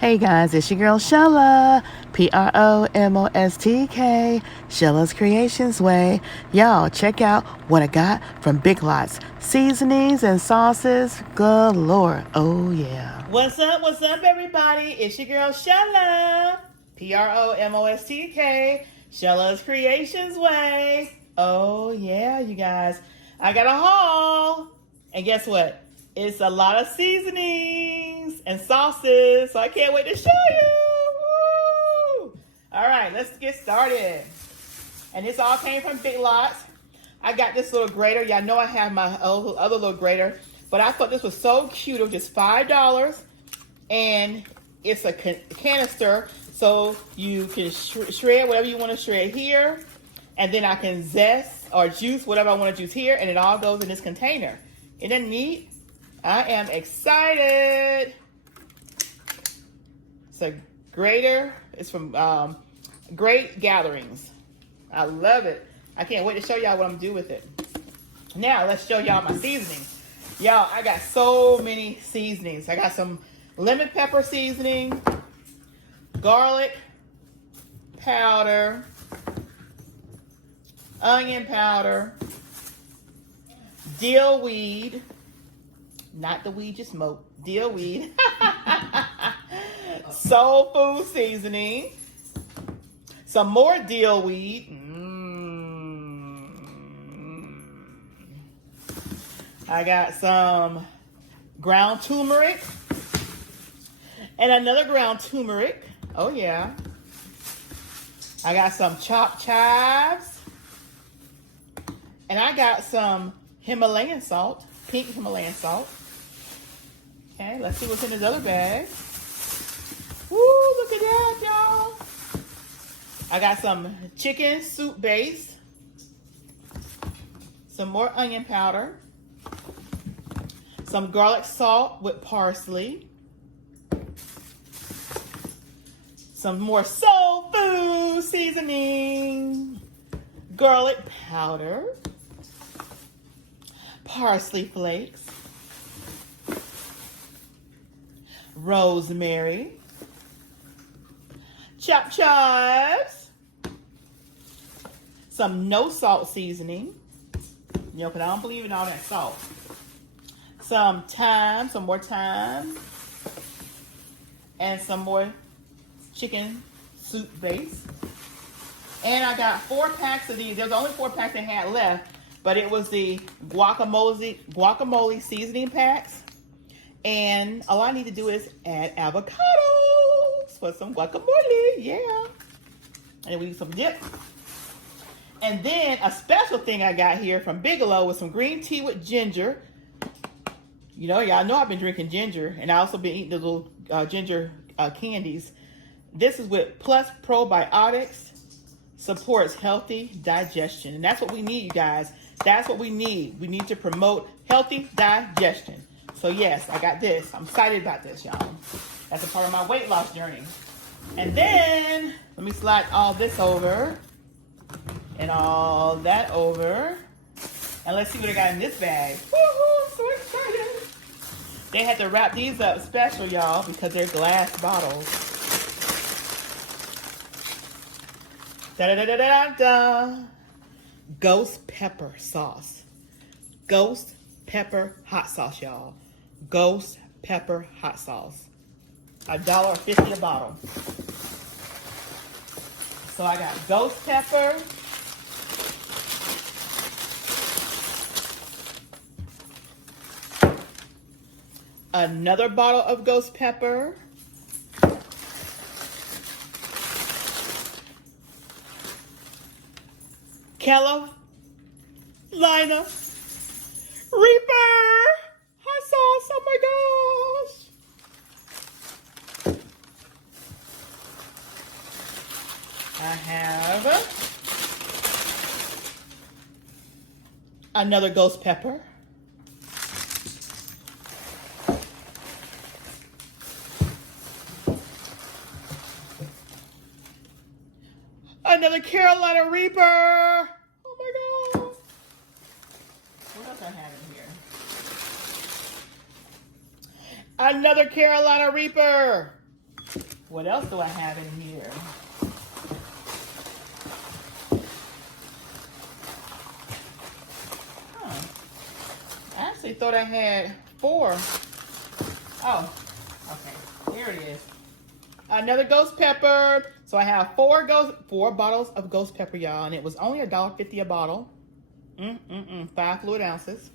Hey guys, it's your girl Shella, PromoSTK, Shella's Creations Way. Y'all, check out what I got from Big Lots. Seasonings and sauces galore. Oh yeah. What's up everybody? It's your girl Shella, PromoSTK, Shella's Creations Way. Oh yeah, you guys. I got a haul. And guess what? It's a lot of seasonings and sauces, so I can't wait to show you. Woo! All right, let's get started. And this all came from Big Lots. I got this little grater. Y'all know I have my other little grater, but I thought this was so cute. It was just $5, and it's a canister, so you can shred whatever you want to shred here, and then I can zest or juice whatever I want to juice here, and it all goes in this container. Isn't that neat? I am excited. It's a grater. It's from Great Gatherings. I love it. I can't wait to show y'all what I'm doing with it. Now, let's show y'all my seasonings. Y'all, I got so many seasonings. I got some lemon pepper seasoning, garlic powder, onion powder, dill weed, not the weed you smoke, dill weed, soul food seasoning, some more dill weed, I got some ground turmeric, and another ground turmeric, oh yeah, I got some chopped chives, and I got some Himalayan salt, pink Himalayan salt. Okay, let's see what's in this other bag. Woo, look at that, y'all. I got some chicken soup base, some more onion powder, some garlic salt with parsley, some more soul food seasoning, garlic powder, parsley flakes, rosemary, chopped chives, some no salt seasoning, because I don't believe in all that salt, some thyme, some more thyme, and some more chicken soup base. And I got 4 packs of these. There's only 4 packs I had left, but it was the guacamole seasoning packs. And all I need to do is add avocados for some guacamole, yeah. And we need some dip. And then a special thing I got here from Bigelow was some green tea with ginger. You know, y'all know I've been drinking ginger, and I also been eating the little ginger candies. This is with plus probiotics, supports healthy digestion. And that's what we need, you guys. That's what we need. We need to promote healthy digestion. So yes, I got this. I'm excited about this, y'all. That's a part of my weight loss journey. And then, let me slide all this over and all that over. And let's see what I got in this bag. Woohoo, I'm so excited. They had to wrap these up special, y'all, because they're glass bottles. Da-da-da-da-da-da. Ghost pepper sauce. Ghost pepper hot sauce, y'all. Ghost pepper hot sauce. $1.50 a bottle. So I got ghost pepper. Another bottle of ghost pepper. Carolina Reaper hot sauce. Oh my gosh. I have another ghost pepper. Another Carolina Reaper. Oh my God. What else I have in here? Another Carolina Reaper. What else do I have in here? I actually thought I had 4. Oh, okay. Here it is. Another ghost pepper. So I have 4 bottles of ghost pepper, y'all, and it was only $1.50 a bottle. 5 fluid ounces,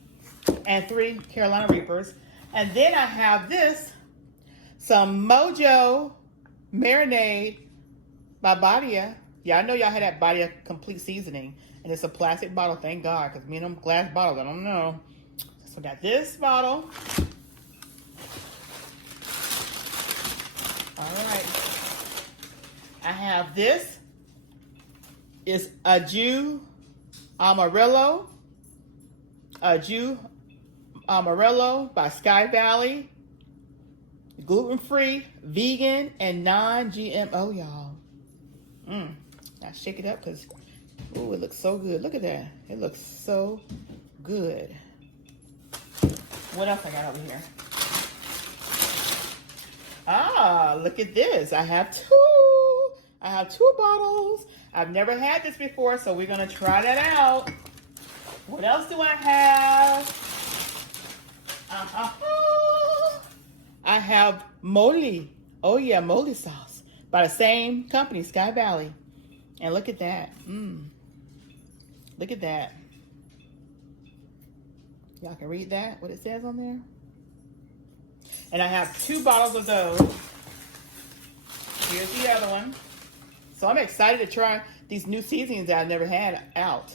and 3 Carolina Reapers. And then I have this, some Mojo marinade by Badia. Yeah, I know y'all had that Badia complete seasoning, and it's a plastic bottle. Thank God, because me and them glass bottles, I don't know. So I got this bottle. All right. I have this. It's a Jew Amarillo. A Jew Amarillo by Sky Valley. Gluten-free, vegan, and non-GMO, y'all. Now shake it up because, ooh, it looks so good. Look at that. It looks so good. What else I got over here? Ah, look at this. I have 2 bottles. I've never had this before, so we're going to try that out. What else do I have? I have mole. Oh, yeah, mole sauce by the same company, Sky Valley. And look at that. Look at that. Y'all can read that, what it says on there. And I have 2 bottles of those. Here's the other one. So I'm excited to try these new seasonings that I've never had out.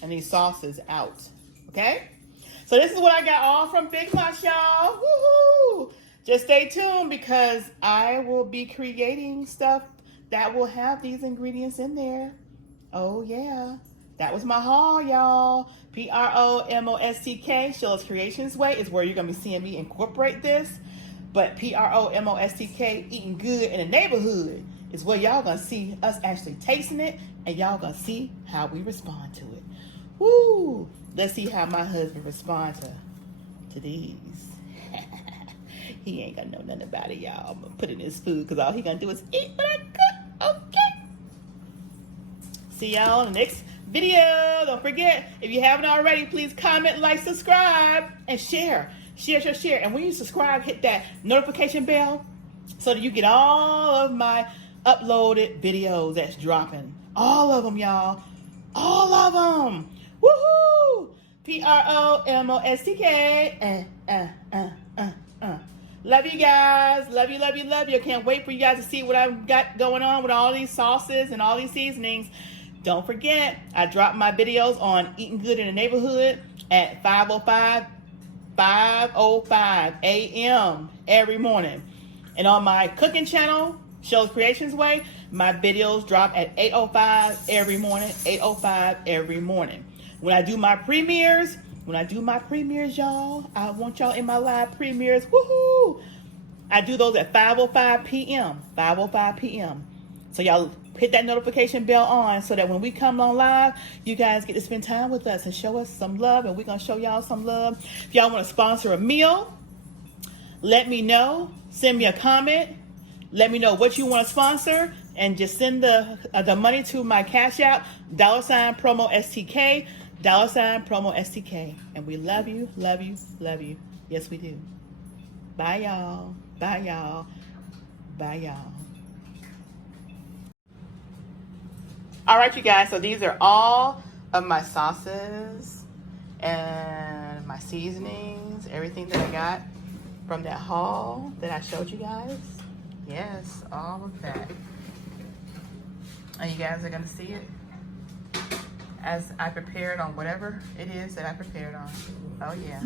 And these sauces out. Okay? So this is what I got all from Big Lots, y'all. Woohoo! Just stay tuned because I will be creating stuff that will have these ingredients in there. Oh, yeah. That was my haul, y'all. PromoSTK, Sheila's Creations Way, is where you're going to be seeing me incorporate this. But PromoSTK, Eating Good in the Neighborhood, is where y'all going to see us actually tasting it, and y'all going to see how we respond to it. Woo! Let's see how my husband responds to these. He ain't gonna know nothing about it, y'all. I'm gonna put it in his food because all he gonna do is eat what I cook. Okay. See y'all in the next video. Don't forget, if you haven't already, please comment, like, subscribe, and share. Share. And when you subscribe, hit that notification bell so that you get all of my uploaded videos that's dropping. All of them, y'all. All of them. Woohoo! PromoSTK. Love you guys. Love you. I can't wait for you guys to see what I've got going on with all these sauces and all these seasonings. Don't forget, I drop my videos on Eating Good in the Neighborhood at 5:05 a.m. every morning. And on my cooking channel, Sheila's Creations Way, my videos drop at 8:05 every morning. 8:05 every morning. When I do my premieres, y'all, I want y'all in my live premieres. Woohoo! I do those at 5:05 p.m. 5:05 p.m. So y'all hit that notification bell on so that when we come on live, you guys get to spend time with us and show us some love, and we're going to show y'all some love. If y'all want to sponsor a meal, let me know. Send me a comment. Let me know what you want to sponsor, and just send the money to my Cash App, $PromoSTK. $PromoSTK. And we love you. Yes, we do. Bye, y'all. All right, you guys. So these are all of my sauces and my seasonings, everything that I got from that haul that I showed you guys. Yes, all of that. And you guys are going to see it as I prepared on whatever it is that I prepared on. Oh, yeah.